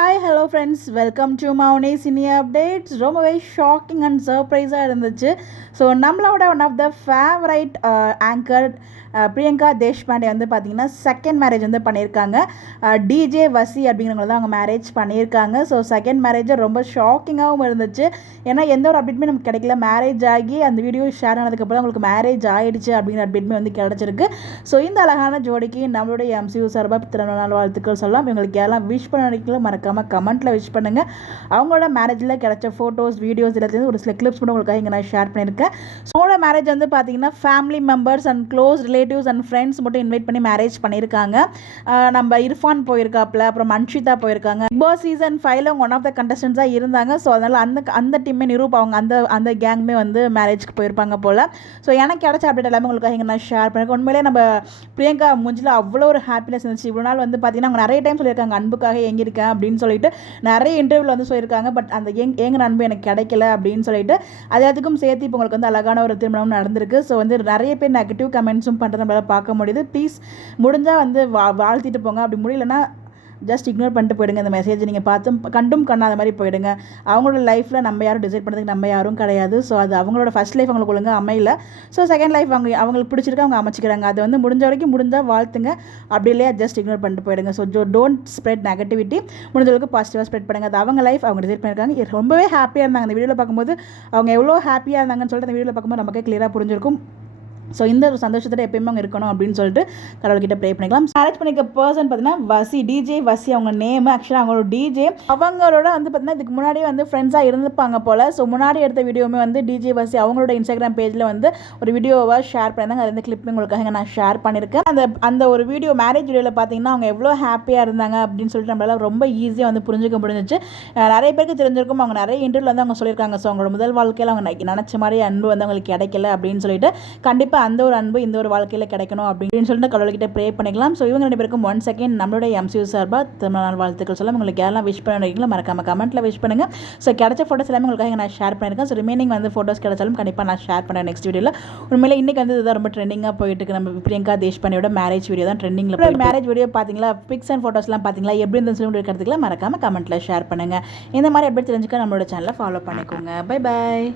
Hi hello friends, welcome to Mouni cine updates. ரொம்பவே shocking and சர்ப்ரைஸாக இருந்துச்சு. ஸோ நம்மளோட one of the favourite anchor Priyanka Deshpande வந்து பார்த்திங்கன்னா செகண்ட் மேரேஜ் வந்து பண்ணியிருக்காங்க. டிஜே வசி அப்படிங்கிறவங்க தான் அவங்க மேரேஜ் பண்ணியிருக்காங்க. ஸோ செகண்ட் மேரேஜை ரொம்ப ஷாக்கிங்காகவும் இருந்துச்சு. ஏன்னா எந்த ஒரு அப்டேட்டுமே நமக்கு கிடைக்கல. மேரேஜ் ஆகி அந்த வீடியோ ஷேர் ஆனதுக்கப்புறம் உங்களுக்கு மேரேஜ் ஆகிடுச்சு அப்படிங்கிற அப்டேட்டுமே வந்து கிடச்சிருக்கு. ஸோ இந்த அழகான ஜோடிக்கு நம்மளுடைய எம்சியூ சார்பாக திருநாள் வாழ்த்துக்கள் சொல்லலாம். இவங்களுக்கு யாரெல்லாம் விஷ் பண்ண நினைக்கலாம் மறக்காமல் கமெண்ட்டில் விஷ் பண்ணுங்கள். அவங்களோட மேரேஜில் கிடைச்ச ஃபோட்டோஸ் வீடியோஸ் எல்லாத்தையும் ஒரு சில கிளிப்ஸ் கூட உங்களுக்காக இங்கே நான் ஷேர் பண்ணியிருக்கேன். ஸோ அவங்களோட மேரேஜ் வந்து பார்த்தீங்கன்னா family members and close relatives and friends மட்டும் இன்வைட் பண்ணி மேரேஜ் பண்ணியிருக்காங்க. நம்ம இர்ஃபான் போயிருக்காப்புல, அப்புறம் மன்ஷிதா போயிருக்காங்க. பிக் பாஸ் சீசன் 5ல ஒன் ஆஃப் த கண்டஸ்டன்ஸாக இருந்தாங்க. ஸோ அதனால் அந்த டீமே நிரூப் அவங்க அந்த கேங்குமே வந்து மேரேஜ்க்கு போயிருப்பாங்க போல். ஸோ எனக்கு கிடைச்ச அப்டேட் எல்லாமே உங்களுக்காக இங்கே நான் ஷேர் பண்ணியிருக்கேன். உண்மையிலே நம்ம பிரியங்கா மூஞ்சில் அவ்வளோ ஒரு ஹாப்பினஸ் இருந்துச்சு. இவ்வளோ நாள் வந்து பார்த்தீங்கன்னா அவங்க நிறைய டைம் சொல்லியிருக்காங்க அன்புக்காக எங்கிருக்கேன் அப்படின்னு சொல்லிட்டு நிறைய இன்டர்வியூவில் வந்து சொல்லியிருக்காங்க. பட் அந்த எங்க அன்பு எனக்கு கிடைக்கல அப்படின்னு சொல்லிட்டு அது எல்லாத்துக்கும் சேர்த்து இப்போ உங்களுக்கு வந்து அழகான ஒரு திருமணம் நடந்திருக்கு. ஸோ வந்து நிறைய பேர் நெகட்டிவ் கமெண்ட்ஸும் பண்ணுறது நம்மளால் பார்க்க முடியுது. ப்ளீஸ் முடிஞ்சால் வந்து வாழ்த்திட்டு போங்க. அப்படி முடியலன்னா ஜஸ்ட் இக்னோர் பண்ணிட்டு போயிடுங்க. இந்த மெசேஜ் நீங்கள் பார்த்தும் கண்டும் கண்ணாத மாதிரி போயிடுங்க. அவங்களோட லைஃப்பில் நம்ம யாரும் டிசைட் பண்ணுறதுக்கு நம்ம யாரும் கிடையாது. ஸோ அது அவங்களோட ஃபஸ்ட் லைஃப் அவங்களுக்கு ஒழுங்காக அமையல. ஸோ செகண்ட் லைஃப் அவங்களுக்கு பிடிச்சிருக்கு, அவங்க அமைச்சிக்கிறாங்க. அது வந்து முடிஞ்ச வரைக்கும் முடிஞ்சால் வாழ்த்துங்க. அப்படி இல்லையா ஜஸ்ட் இக்னோர் பண்ணிட்டு போயிடுங்க. So don't spread negativity. முடிஞ்ச அளவுக்கு பாசிட்டிவாக ஸ்ப்ரெட் பண்ணுங்கள். அது அவங்க லைஃப் அவங்க டிசைட் பண்ணியிருக்காங்க. ரொம்பவே ஹாப்பியாக இருந்தாங்க. அந்த வீடியோவில் பார்க்கும்போது அவங்க எவ்வளோ ஹாப்பியாக இருந்தாங்கன்னு சொல்லிட்டு அந்த வீடியோவில் பார்க்கும்போது நமக்கே கிளியராக புரிஞ்சிருக்கும். ஸோ இந்த ஒரு சந்தோஷத்தில் எப்பயுமே அவங்க இருக்கணும் அப்படின்னு சொல்லிட்டு கடவுள்கிட்ட ப்ரே பண்ணிக்கலாம். மேரேஜ் பண்ணிக்க பர்சன் பார்த்தீங்கன்னா வசி, டிஜே வசி அவங்க நேம். ஆக்சுவலாக அவங்களோட டிஜே அவங்களோட வந்து பார்த்தீங்கன்னா இதுக்கு முன்னாடியே வந்து ஃப்ரெண்ட்ஸாக இருந்துப்பாங்க போல். ஸோ முன்னாடி எடுத்த வீடியோவுமே வந்து டிஜே வசி அவங்களோட இன்ஸ்டாகிராம் பேஜில் வந்து ஒரு வீடியோவாக ஷேர் பண்ணியிருந்தாங்க. அது வந்து கிளிப்புமே உங்களுக்காக நான் ஷேர் பண்ணியிருக்கேன். அந்த ஒரு வீடியோ மேரேஜ் வீடியோவில் பார்த்தீங்கன்னா அவங்க எவ்வளோ ஹாப்பியாக இருந்தாங்க அப்படின்னு சொல்லிட்டு நம்மளால் ரொம்ப ஈஸியாக வந்து புரிஞ்சுக்க முடிஞ்சிச்சு. நிறைய பேருக்கு தெரிஞ்சிருக்கும். அவங்க நிறைய இன்டர்வியூவில் வந்து அவங்க சொல்லியிருக்காங்க. ஸோ அவங்களோட முதல் வாழ்க்கையில் அவங்க நினச்ச மாதிரி அன்பு வந்து அவங்களுக்கு கிடைக்கல அப்படின்னு சொல்லிட்டு கண்டிப்பாக அந்த ஒரு அன்பு இந்த ஒரு வாழ்க்கையில் கிடைக்கணும் அப்படின்னு சொல்லிட்டு கடவுள்கிட்ட ப்ரே பண்ணிக்கலாம். ஸோ இவங்க ரெண்டு பேருக்கும் 1 செகண்ட் நம்மளுடைய எம்சியூ சார்பாக திருநாள் வாழ்த்துக்கள் சொல்ல உங்களுக்கு யாரெல்லாம் விஷ் பண்ணிருக்கீங்களோ மறக்காமல் கமெண்ட்டில் விஷ் பண்ணுங்கள். ஸோ கிடைச்ச ஃபோட்டோஸ் எல்லாமே உங்களுக்காக நான் ஷேர் பண்ணியிருக்கேன். ஸோ ரிமைனிங் வந்து ஃபோட்டோஸ் கிடைச்சாலும் கண்டிப்பாக நான் ஷேர் பண்ணேன் நெக்ஸ்ட் வீடியோவில். உண்மையிலே இன்றைக்கி வந்து இதுதான் ரொம்ப ட்ரெண்டிங்காக போயிட்டு இருக்கு. நம்ம பிரியங்கா தேஷ்பாண்டேயோட மேரேஜ் வீடியோ தான் ட்ரெண்டிங்கில் போய் மேரேஜ் வீடியோ பார்த்தீங்களா, பிக்ஸ் அண்ட் ஃபோட்டோஸ்லாம் பார்த்தீங்களா, எப்படி இருந்துன்னு சொல்லி இருக்கிறதுக்குலாம் மறக்காமல் கமெண்ட்டில் ஷேர் பண்ணுங்கள். இந்த மாதிரி எப்படி தெரிஞ்சுக்க நம்மளோட சேனலை ஃபாலோ பண்ணிக்கோங்க. Bye bye.